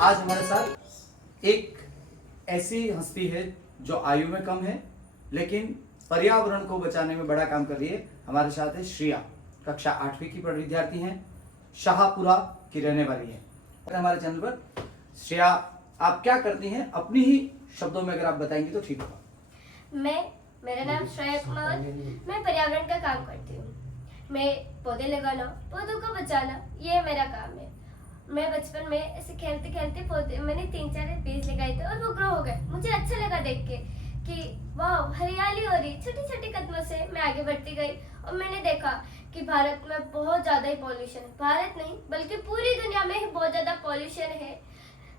आज हमारे साथ एक ऐसी हस्ती है जो आयु में कम है लेकिन पर्यावरण को बचाने में बड़ा काम कर रही है। हमारे साथ है श्रेया, कक्षा 8वीं की विद्यार्थी हैं, शाहपुरा की रहने वाली है। और हमारे चैनल पर श्रेया, आप क्या करती हैं अपनी ही शब्दों में अगर आप बताएंगी तो ठीक होगा। मेरा नाम श्रेया कुमार, मैं पर्यावरण का काम करती हूँ। मैं पौधे लगाना, पौधों को बचाना, ये मेरा काम है। मैं बचपन में ऐसे खेलते खेलते पौधे, मैंने 3-4 बीज लगाए थे और वो ग्रो हो गए। मुझे अच्छा लगा देख के कि वाह हरियाली हो रही। छोटे छोटे कदमों से मैं आगे बढ़ती गई और मैंने देखा कि भारत में बहुत ज्यादा ही पॉल्यूशन है। भारत नहीं बल्कि पूरी दुनिया में ही बहुत ज्यादा पॉल्यूशन है।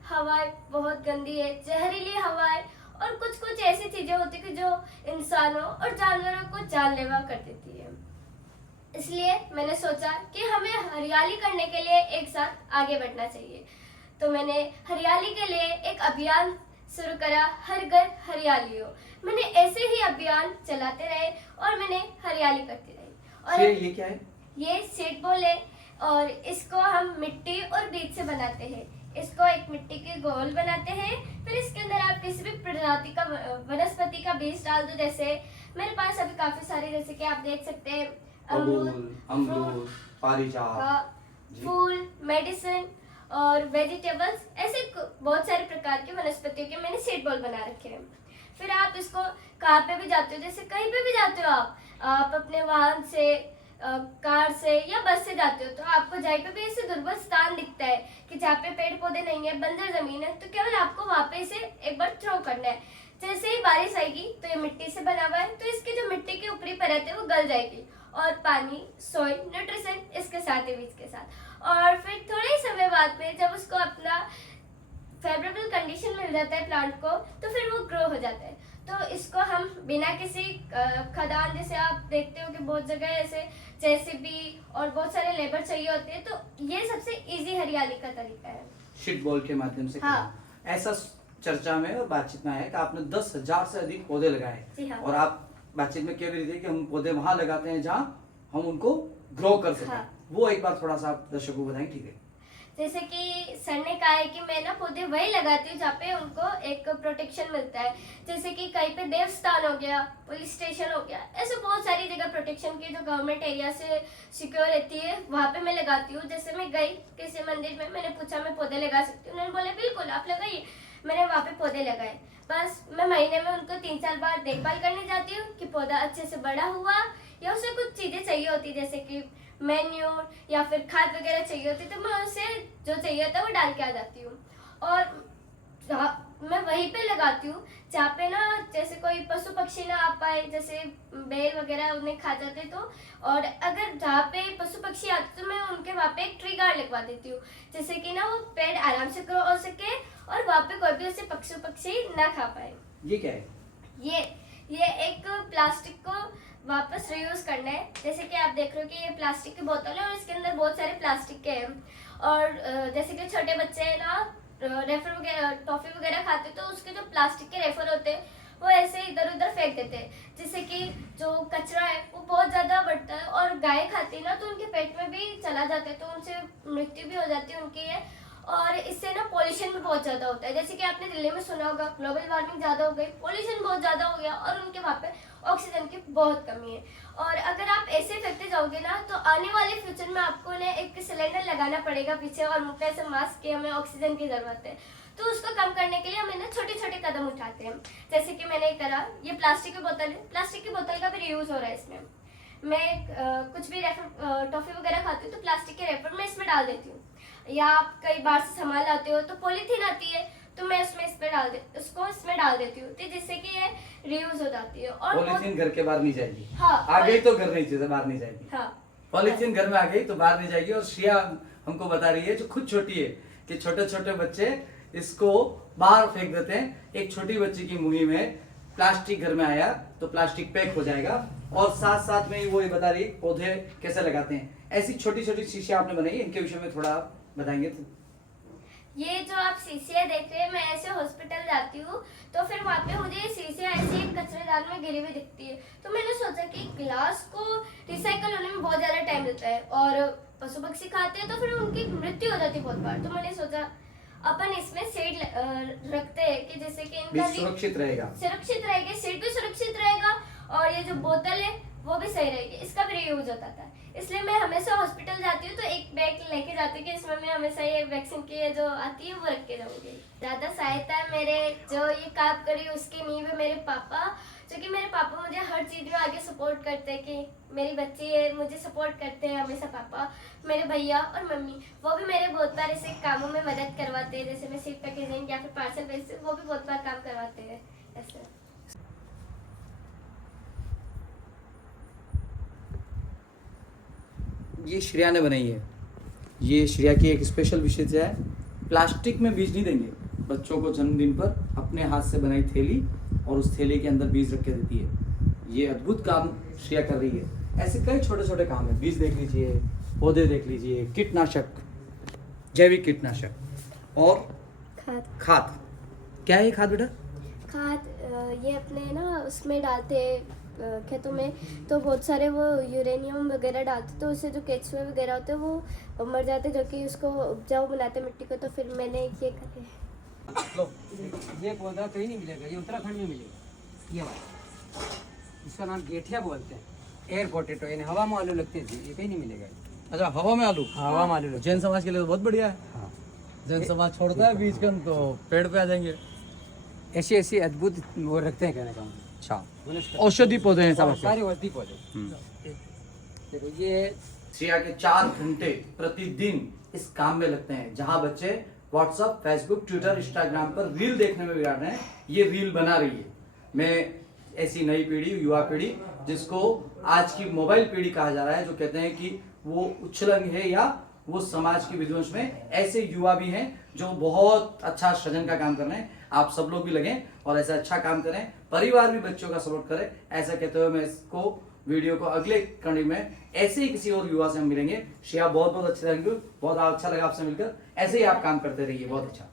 हवाएं बहुत गंदी है, जहरीली हवाएं और कुछ कुछ ऐसी चीजें होती है जो इंसानों और जानवरों को जानलेवा कर देती है। इसलिए मैंने सोचा कि हमें हरियाली करने के लिए एक साथ आगे बढ़ना चाहिए। तो मैंने हरियाली के लिए एक अभियान शुरू करा, हर घर हरियाली हो। मैंने ऐसे ही अभियान चलाते रहे और मैंने हरियाली करती रही। और ये क्या है? ये सीड बॉल है और इसको हम मिट्टी और बीज से बनाते हैं। इसको एक मिट्टी के गोल बनाते हैं, फिर इसके अंदर आप किसी भी प्रजाति का वनस्पति का बीज डाल दो। जैसे मेरे पास अभी काफी सारे, जैसे कि आप देख सकते हैं अमरूद, पारिजात, फूल, मेडिसिन और वेजिटेबल्स, ऐसे बहुत सारे प्रकार के वनस्पतियों के मैंने सीड बॉल बना रखे हैं। फिर आप इसको कहाँ पे भी जाते हो, जैसे कहीं पे भी जाते हो आप अपने वाहन से, कार से या बस से जाते हो, तो आपको जहाँ पे भी ऐसे दुर्गम स्थान दिखता है कि जहाँ पे पेड़ पौधे नहीं है, बंजर जमीन है, तो केवल आपको वहाँ पे इसे एक बार थ्रो करना है। जैसे ही बारिश आएगी तो ये मिट्टी से बना हुआ है, तो इसकी जो मिट्टी की ऊपरी परत है वो गल जाएगी और पानी, सॉइल, न्यूट्रिशन इसके साथ है, बीज के साथ। और फिर थोड़े ही समय बाद में जब उसको अपना फेवरेबल कंडीशन मिल जाता है प्लांट को, तो फिर वो ग्रो हो जाता है। तो इसको हम बिना किसी खदान, जैसे आप देखते हो कि बहुत जगह ऐसे जेसीबी और बहुत सारे लेबर चाहिए होते हैं, तो ये सबसे इजी हरियाली का तरीका है। सीड बॉल के माध्यम से। हाँ। ऐसा चर्चा में और बातचीत में आया कि आपने 10,000 से अधिक पौधे लगाए। जी हाँ। और आप बातचीत में कह भी रही थी कि हम पौधे वहां लगाते हैं जहां हम उनको ग्रो कर सकें। हाँ। वो एक बार थोड़ा सा आप दर्शकों को बताएं, ठीक है? जैसे कि सर ने कहा है कि मैं ना पौधे वही लगाती हूँ जहाँ पे उनको एक प्रोटेक्शन मिलता है। जैसे कि कहीं पे देवस्थान हो गया, पुलिस स्टेशन हो गया, ऐसे बहुत सारी जगह प्रोटेक्शन की जो गवर्नमेंट एरिया से सिक्योर रहती है, वहाँ पे मैं लगाती हूँ। जैसे मैं गई किसी मंदिर में, मैंने पूछा मैं पौधे लगा सकती हूँ, उन्होंने बोला बिल्कुल आप लगाइए। मैंने वहाँ पे पौधे लगाए। बस मैं महीने में उनको 3-4 बार देखभाल करने जाती हूँ कि पौधा अच्छे से बड़ा हुआ, या उसे कुछ चीजें चाहिए होती जैसे कि मैन्योर या फिर खाद वगैरह चाहिए होती, तो मैं उसे जो चाहिए होता है वो डाल के आ जाती हूँ। और मैं वहीं पे लगाती हूँ जहाँ पे ना जैसे कोई पशु पक्षी ना आ पाए, जैसे बैल वगैरह उन्हें खा जाते तो। और अगर जहाँ पे पशु पक्षी आते तो मैं उनके वहाँ पे एक ट्री गार्ड लगवा देती हूँ, जैसे कि ना वो पेड़ आराम से ग्रो हो सके और वहाँ पे कोई भी उसे पशु पक्षी ना खा पाए। ये क्या है? ये एक प्लास्टिक को वापस रीयूज करना है। जैसे कि आप देख रहे हो कि ये प्लास्टिक की बोतल है और इसके अंदर बहुत सारे प्लास्टिक के हैं। और जैसे कि छोटे बच्चे है ना रेफर वगैरह, टॉफी वगैरह खाते, तो उसके जो प्लास्टिक के रेफर होते हैं वो ऐसे इधर उधर फेंक देते हैं, जिससे कि जो कचरा है वो बहुत ज्यादा बढ़ता है और गाय खाती है ना तो उनके पेट में भी चला जाता है, तो उनसे मृत्यु भी हो जाती है उनकी है। और इससे ना पॉल्यूशन भी बहुत ज्यादा होता है। जैसे कि आपने दिल्ली में सुना होगा ग्लोबल वार्मिंग ज्यादा हो गई, पॉल्यूशन बहुत ज्यादा हो गया और उनके वहाँ पे ऑक्सीजन की बहुत कमी है। और अगर आप ऐसे फेंकते जाओगे ना तो आने वाले फ्यूचर में आपको ना एक सिलेंडर लगाना पड़ेगा पीछे और मुंह पे ऐसे मास्क की हमें ऑक्सीजन की जरूरत है। तो उसको कम करने के लिए हमें ना छोटे छोटे कदम उठाते हैं। जैसे कि मैंने करा, ये प्लास्टिक की बोतल है, प्लास्टिक की बोतल का भी रीयूज हो रहा है इसमें। मैं कुछ भी टॉफी वगैरह खाती हूँ तो प्लास्टिक के रेपर में इसमें डाल देती हूँ। या आप कई बार से सामान लाते हो तो पॉलीथीन आती है, तो मैं उसमें उसको इसमें डाल देती हूँ, जिससे कि ये रीयूज हो जाती है। और पॉलीथीन घर के बाहर नहीं जाएगी। हाँ, आ गई तो घर नहीं चाहिए, बाहर नहीं जाएगी। हाँ, पॉलीथीन घर में आ गई तो बाहर नहीं जाएगी। और श्रेया हमको बता रही है, जो खुद छोटी है, कि छोटे छोटे बच्चे इसको बाहर फेंक देते हैं। एक छोटी बच्ची की मुहिम है, प्लास्टिक घर में आया तो प्लास्टिक पैक हो जाएगा। और साथ साथ में वो ये बता रही है पौधे कैसे लगाते हैं। ऐसी छोटी छोटी शीशियां आपने बनाई, इनके विषय में थोड़ा आप बताएंगे तो? ये जो आप शीशियाँ देख रहे हैं, मैं ऐसे हॉस्पिटल जाती हूँ तो फिर वहाँ पे मुझे ये शीशियाँ ऐसे एक कचरेदान में गिरी हुई दिखती है, तो मैंने सोचा कि ग्लास को रिसाइकल होने में बहुत ज़्यादा टाइम लगता है और पशु पक्षी खाते हैं तो फिर उनकी मृत्यु हो जाती है बहुत बार। तो मैंने सोचा अपन इसमें सीड रखते हैं कि जैसे कि इनका बीज सुरक्षित रहेगा। सुरक्षित रहेगी, सीड भी सुरक्षित रहेगा और ये जो बोतल है वो भी सही रहेगी, इसका भी रीयूज होता था। इसलिए मैं हमेशा हॉस्पिटल जाती हूँ तो एक बैग लेके जाती हूँ कि इसमें मैं हमेशा ये वैक्सीन की जो आती है वो रख के जाऊंगी। ज्यादा सहायता मेरे जो ये काम करी उसकी नींव है मेरे पापा, जो कि मेरे पापा मुझे हर चीज में आगे सपोर्ट करते हैं कि मेरी बच्ची है, मुझे सपोर्ट करते हैं हमेशा पापा, मेरे भैया और मम्मी। वो भी मेरे बहुत बार ऐसे कामों में मदद करवाते हैं, जैसे मैं सीट पैकेजिंग या फिर पार्सल भेजती हूँ, वो भी बहुत बार काम करवाते हैं ऐसे। ये श्रेया ने बनाई है। ये श्रेया की एक स्पेशल विशेष है, प्लास्टिक में बीज नहीं देंगे बच्चों को जन्मदिन पर, अपने हाथ से बनाई थैली और उस थैली के अंदर बीज रख के देती है। ये अद्भुत काम श्रेया कर रही है। ऐसे कई छोटे छोटे काम है, बीज देख लीजिए, पौधे देख लीजिए, कीटनाशक, जैविक कीटनाशक और खाद। क्या है ये खाद बेटा? खाद ये अपने ना उसमें डालते हैं खेतों में, तो बहुत सारे वो यूरेनियम वगैरह डालते, तो उससे जो केचुए वगैरह होते हैं वो मर जाते, जो कि उसको उपजाऊ बनाते मिट्टी को। तो फिर मैंने ये करे। ये पौधा कहीं नहीं मिलेगा, ये उत्तराखंड में मिलेगा। ये वाला, इसका नाम गेठिया बोलते हैं, एयर पोटेटो, यानी हवा में आलू लगते हैं, ये कहीं नहीं मिलेगा। अच्छा, हवा में आलू? हवा में आलू जैन समाज के लिए तो बहुत बढ़िया है। हाँ, जैन समाज छोड़ता है बीज कम तो पेड़ पे आ जाएंगे। ऐसी ऐसी अद्भुत वो रखते हैं, कहने का मतलब। अच्छा, औषधि पौधे हैं सब। सारे औषधि पौधे। देखो ये श्रेया के 4 घंटे प्रतिदिन इस काम में लगते हैं। जहां बच्चे व्हाट्सएप, फेसबुक, ट्विटर, इंस्टाग्राम पर रील देखने में बिगाड़ रहे हैं, ये रील बना रही है। मैं ऐसी नई पीढ़ी, युवा पीढ़ी, जिसको आज की मोबाइल पीढ़ी कहा जा रहा है, जो कहते हैं कि वो उच्छलंग है या वो समाज के विध्वंस में, ऐसे युवा भी हैं जो बहुत अच्छा सृजन का काम कर रहे हैं। आप सब लोग भी लगें और ऐसा अच्छा काम करें, परिवार भी बच्चों का सपोर्ट करे। ऐसा कहते हुए मैं इसको वीडियो को अगले कड़ी में ऐसे ही किसी और युवा से हम मिलेंगे। श्रेया बहुत बहुत अच्छे, थैंक यू, बहुत अच्छा लगा आपसे मिलकर। ऐसे ही आप काम करते रहिए, बहुत अच्छा।